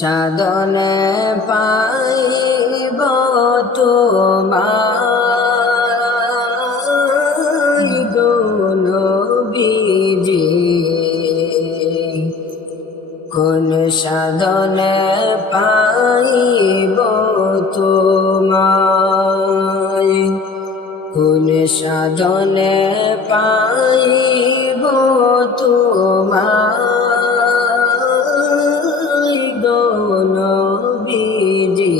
সাধনে পাইব তোমায় গো নবীজি, কোন সাধনে পাইব তোমায়, কোন সাধনে পাইব তোমায় গো নবীজি,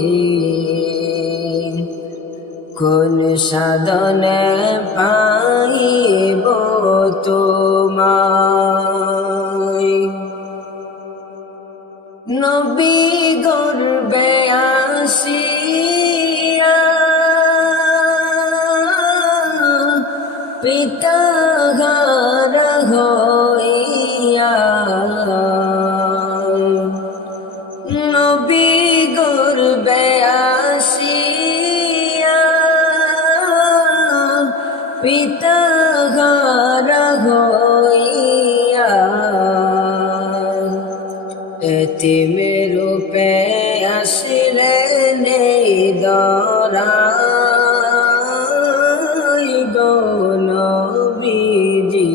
কোন সাধনে পাইব তোমায়। নবী গর্বে আসিয়া পিতাগার হইয়া, নবী গর্বে আসিয়া পিতাগার হইয়া, এতিমের রূপে আসিলেন এই দরায় গো নবীজি,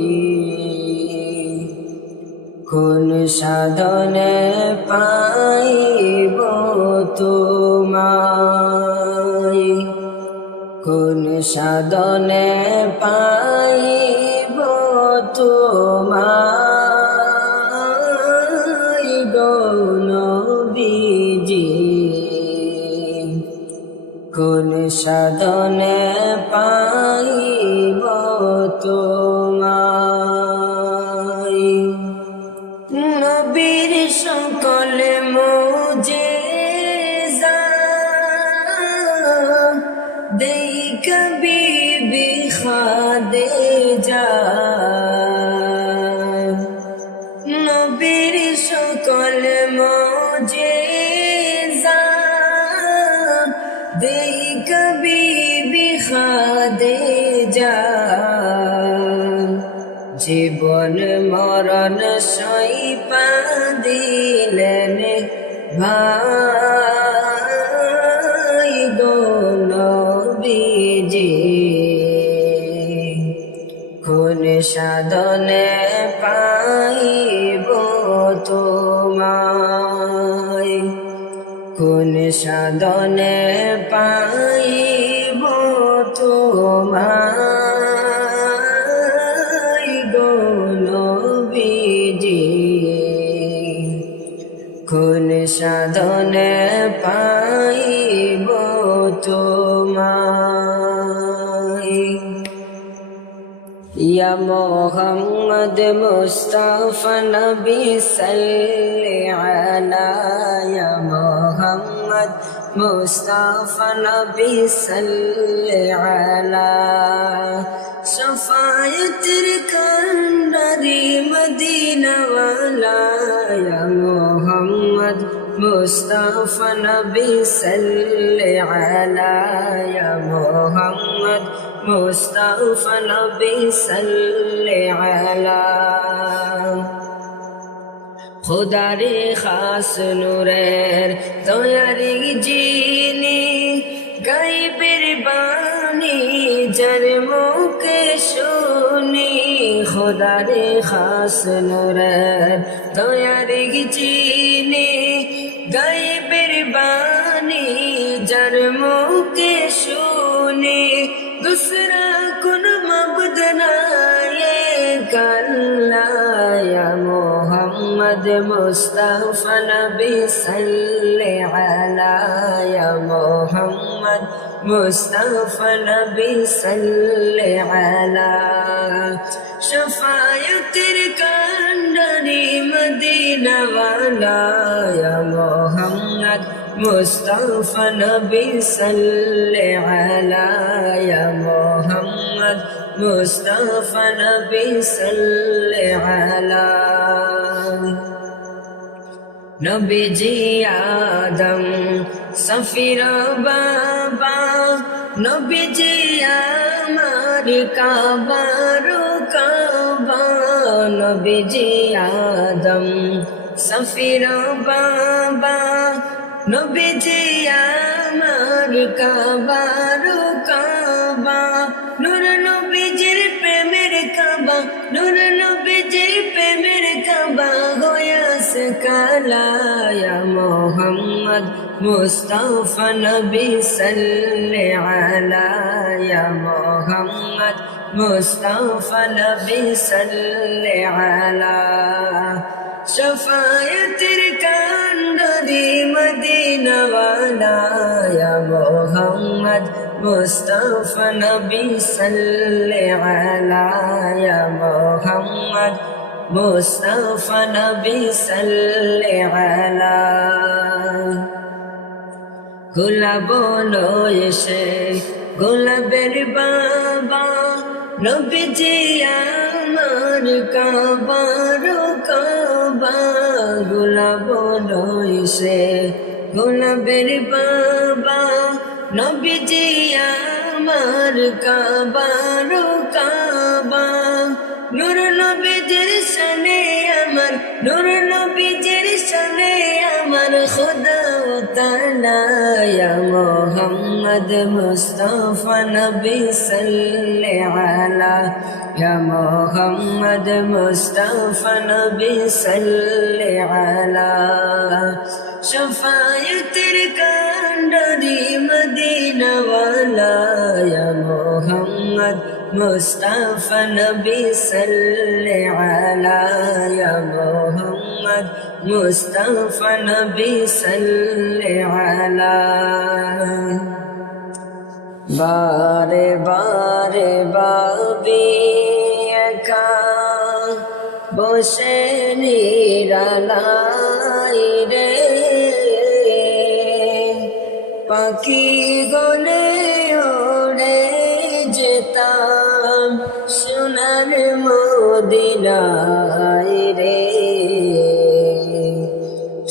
কোন সাধনে পাইব তোমায়, কোন সাধনে পাইব তোমায় গো নবীজি, কোন সাধনে পাইব তোমায়। নবীর সকল মুজিজা দেখা বিবি খাদিজা, নবীর সকল মুজিজা দেখা বিবি খাদিজা, জীবন মরণ সইপা দিলেন ভাই গো নবীজি, কোন সাধনে পাইব তোমায়, কোন সাধনে পাইব তোমায় গো নবীজি, কোন সাধনে পাইব তোমায়। ইয়া মুহাম্মদ মুস্তাফা নবী সাল্লি আলা, ইয়া মুহাম্মদ মুস্তাফা নবী সাল্লি আলা, শাফায়াতের কান্ডারি মদিনা ওয়ালা, ইয়া মুহাম্মদ মুস্তাফা নবী সাল্লি আলা, ইয়া মুহাম্মদ মুস্তাফা নবী সাল্লি আলা। খুদারে খাস নূরের তৈয়ারি যিনি, গাইবের বাণী যার মুখে শুনি, খুদারে খাস নূরের তৈয়ারি যিনি, গাইবের বাণী যার মুখে শুনি, दूसरा कुन मबद नाये कल्ला, या मोहम्मद मुस्तफा नबी सल्ले अला, या मोहम्मद मुस्तफा नबी सल्ले अला, शफायतेर कांडारी मदीना वाला, या मोहम्मद मुस्तफा नबी सल्ले अला, या मोहम्मद मुस्तफा नबी सल्ले अला। नबीजी आदम सफीरा बाबा, नबीजी आमार काबारो काबा, नबीजी आदम सफीरा बाबा, নবীজি আমার কাবারু কাবা, নূর নবীজির প্রেমের কাবা, নূর নবীজির প্রেমের কাবা হইয়াছে কালা। ইয়া মুহাম্মদ মুস্তাফা নবী সাল্লি আলা, ইয়া মুহাম্মদ মুস্তাফা নবী সাল্লি আলা। শফায়াতের কান্ডারি মদিনা ওয়ালা, ইয়া মুহাম্মদ মুস্তাফা নবী সাল্লি আলা, ইয়া মুহাম্মদ মুস্তাফা নবী সাল্লি আলা। গোলাপ বলো এসে গোলাপের বাবা, নবীজি আমার কাবার কাবা। গোলাপ বলো এসে গোলাপের বাবা, নবীজি আমার কাবার কাবা। নূর নবীজির শানে আমার, নূর নবীজির শানে আমার খুদা তাআলা। ইয়া মুহাম্মদ মুস্তাফা নবী সাল্লি আলা, ইয়া মুহাম্মদ মুস্তাফা নবী সাল্লি আলা। শফায়াতের কান্ডারি মদিনা ওয়ালা, ইয়া মুহাম্মদ মুস্তাফা নবী সাল্লি আলা, ইয়া মুহাম্মদ মুস্তাফা নবী সাল্লি আলা। বারে বারে ভাবি একা বসে নিরালাই রে, পাখি গলে ওড়ে যেতাম সোনার মদিনায় রে,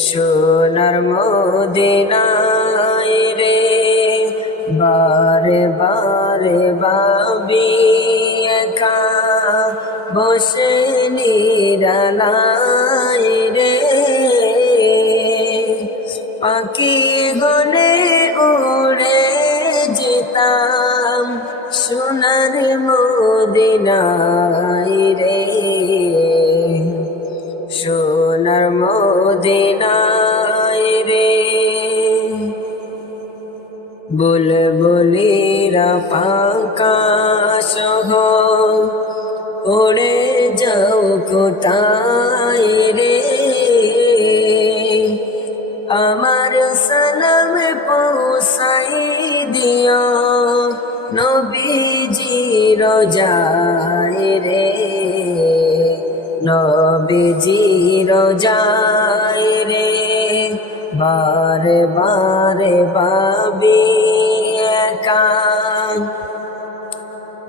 সোনার মদিনায় রে। বারে বারে ভাবি একা বসে নিরালাই রে, পাখি গনে উড়ে যেতাম সোনার মদিনায় রে, সোনার মদিনায় রে। বুলবুলিরা পাকা সহ উড়ে যাও কোথায় রে, আমার সালাম পৌঁছাই দিও নবীজি রোজায় রে, নবীজি রোজায় রে। বারে বারে ভাবি একা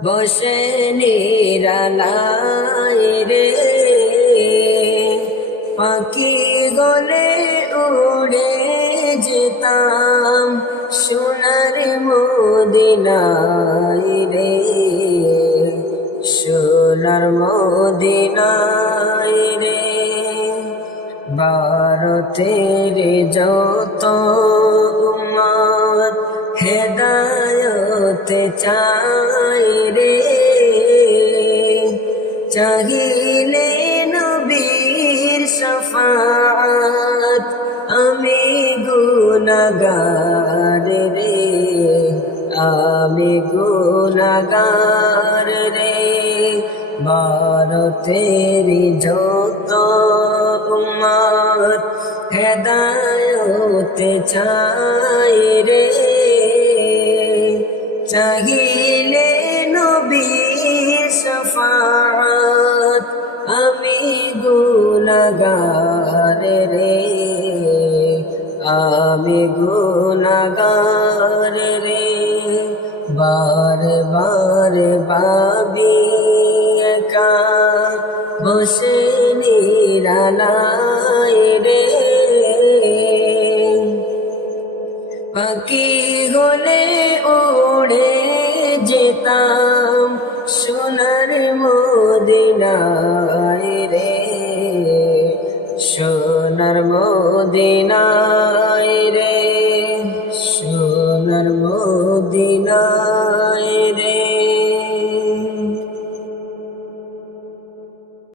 বসে নিরালাই রে, পাখি গলে উড়ে যেতাম সোনার মদিনায় রে, সোনার মদিনায় রে। ভারতের যত উম্মত হেদায়েত চাই রে, চাহিলে নবীর শাফাআত আমি গুনাহগার রে, আমি গুনাহগার রে। ভারতের যত উম্মত হেদায়েত চাই রে, চাহিলে নবীর শাফাআত আমি গুনাহগার রে, আমি গুনাহগার রে। বারে বারে ভাবি একা বসে নিরালাই রে, পাখি হলে উড়ে যেতাম সোনার মদিনায় রে, সোনার মদিনায় রে। হায় রে